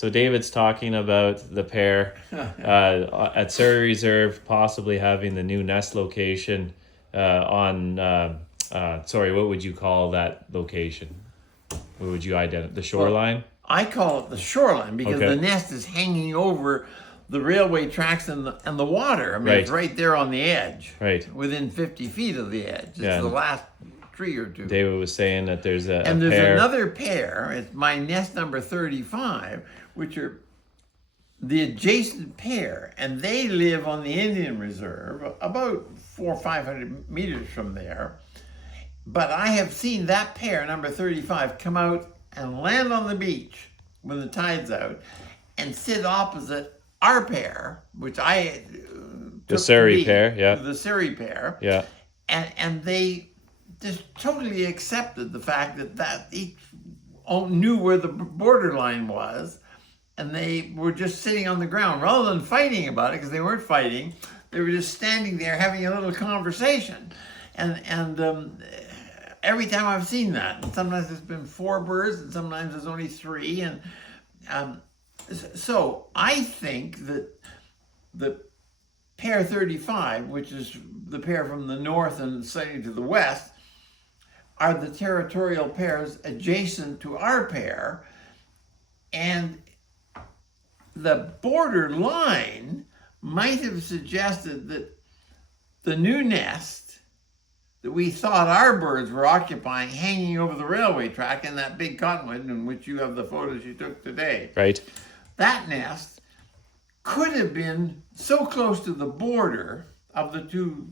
So David's talking about the pair at Surrey Reserve, possibly having the new nest location sorry, what would you call that location? What would you identify? The shoreline? Well, I call it the shoreline because Okay. the nest is hanging over the railway tracks and the water. I mean, Right. it's right there on the edge, Right. within 50 feet of the edge. It's Yeah. the last tree or two. David was saying that there's a And there's pair. another pair. It's my nest number 35, which are the adjacent pair, and they live on the Indian Reserve, about 400 or 500 meters from there. But I have seen that pair, number 35, come out and land on the beach when the tide's out, and sit opposite our pair, which I The Surrey pair, yeah. the Surrey pair, Yeah. and they just totally accepted the fact that each knew where the borderline was, and they were just sitting on the ground rather than fighting about it, because they weren't fighting. They were just standing there having a little conversation, and every time I've seen that, and sometimes there's been 4 birds, and sometimes there's only 3, and so I think that the pair 35, which is the pair from the north and slightly to the west, are the territorial pairs adjacent to our pair, and the border line might have suggested that the new nest that we thought our birds were occupying, hanging over the railway track in that big cottonwood in which you have the photos you took today. Right. That nest could have been so close to the border of the two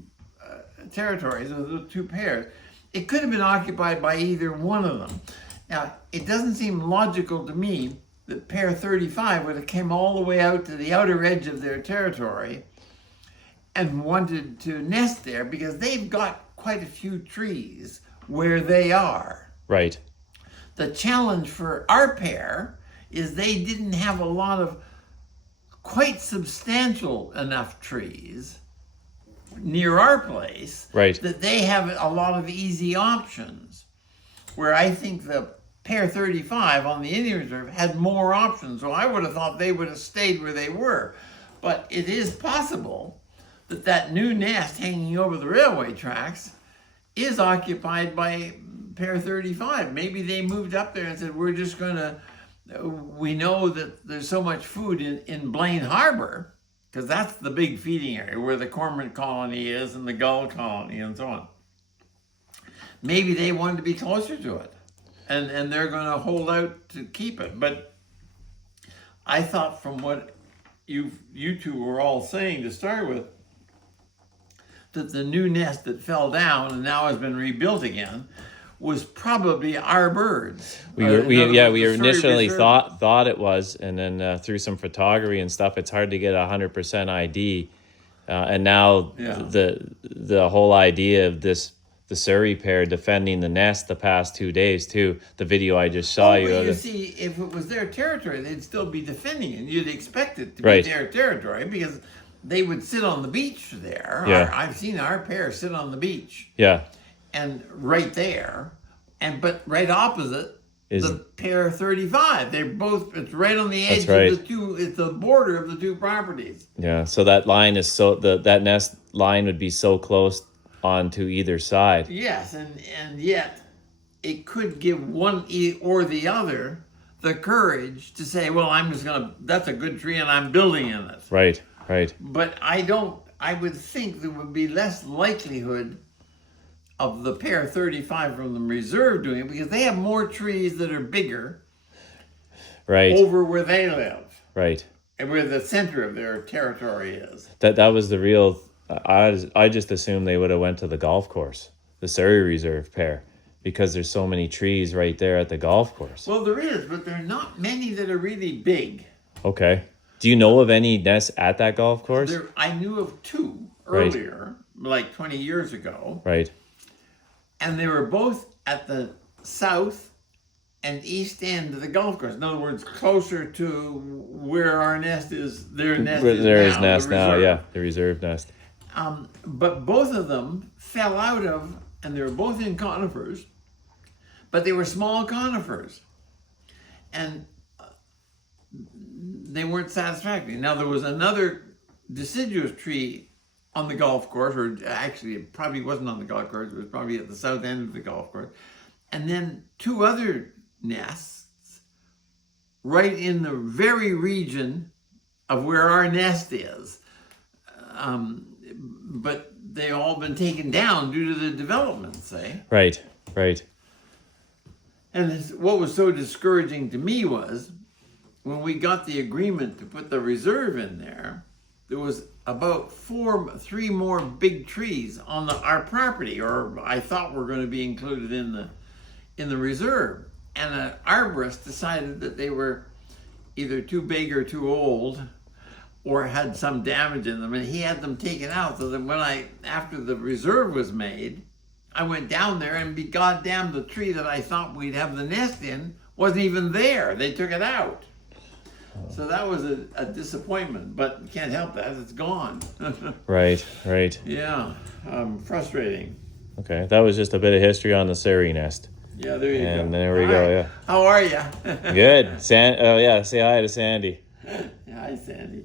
territories, of the two pairs, it could have been occupied by either one of them. Now, it doesn't seem logical to me that pair 35 would have come all the way out to the outer edge of their territory and wanted to nest there, because they've got quite a few trees where they are. Right. The challenge for our pair is they didn't have a lot of quite substantial enough trees near our place, Right. that they have a lot of easy options, where I think the pair 35 on the Indian Reserve had more options. So I would have thought they would have stayed where they were. But it is possible that that new nest hanging over the railway tracks is occupied by pair 35. Maybe they moved up there and said, we're just going to, we know that there's so much food in Blaine Harbor, because that's the big feeding area where the cormorant colony is and the gull colony and so on. Maybe they wanted to be closer to it, and they're going to hold out to keep it. But I thought, from what you two were all saying to start with, that the new nest that fell down and now has been rebuilt again was probably our birds. We initially thought it was, and then through some photography and stuff, it's hard to get 100% ID. And now the whole idea of the Surrey pair defending the nest the past 2 days too. The video I just saw you see, if it was their territory, they'd still be defending it. You'd expect it to be Right. their territory, because they would sit on the beach there. Yeah. I've seen our pair sit on the beach. Yeah. And right there, but right opposite Is the pair 35. They're both, it's right on the edge That's right. of the two, it's the border of the two properties. Yeah. So that line is that nest line would be so close onto either side. Yes, and yet it could give one or the other the courage to say, well, I'm just gonna, that's a good tree and I'm building in it. Right. Right. But I would think there would be less likelihood of the pair 35 from the reserve doing it, because they have more trees that are bigger Right. over where they live, Right. and where the center of their territory is. That was the real. I just assumed they would have went to the golf course, the Surrey Reserve pair, because there's so many trees right there at the golf course. Well, there is, but there are not many that are really big. Okay. Do you know of any nests at that golf course? I knew of 2 Right. earlier, like 20 years ago, Right. and they were both at the south and east end of the golf course. In other words, closer to where our nest is, their nest is now. There's nest the now, reserve. yeah, the reserve nest. But both of them fell out of, and they were both in conifers, but they were small conifers. And they weren't satisfactory. Now, there was another deciduous tree on the golf course, or actually it probably wasn't on the golf course, it was probably at the south end of the golf course, and then two other nests right in the very region of where our nest is. But they've all been taken down due to the developments, Right. And what was so discouraging to me was when we got the agreement to put the reserve in there, there was about three more big trees on our property, or I thought were going to be included in the reserve. And an arborist decided that they were either too big or too old, or had some damage in them, and he had them taken out. So that after the reserve was made, I went down there and goddamn, the tree that I thought we'd have the nest in wasn't even there. They took it out. So that was a disappointment, but you can't help that. It's gone. Right. Yeah, frustrating. Okay, that was just a bit of history on the Surrey nest. Yeah, there you go. And there we go, yeah. How are you? Good. Say hi to Sandy. Hi, Sandy.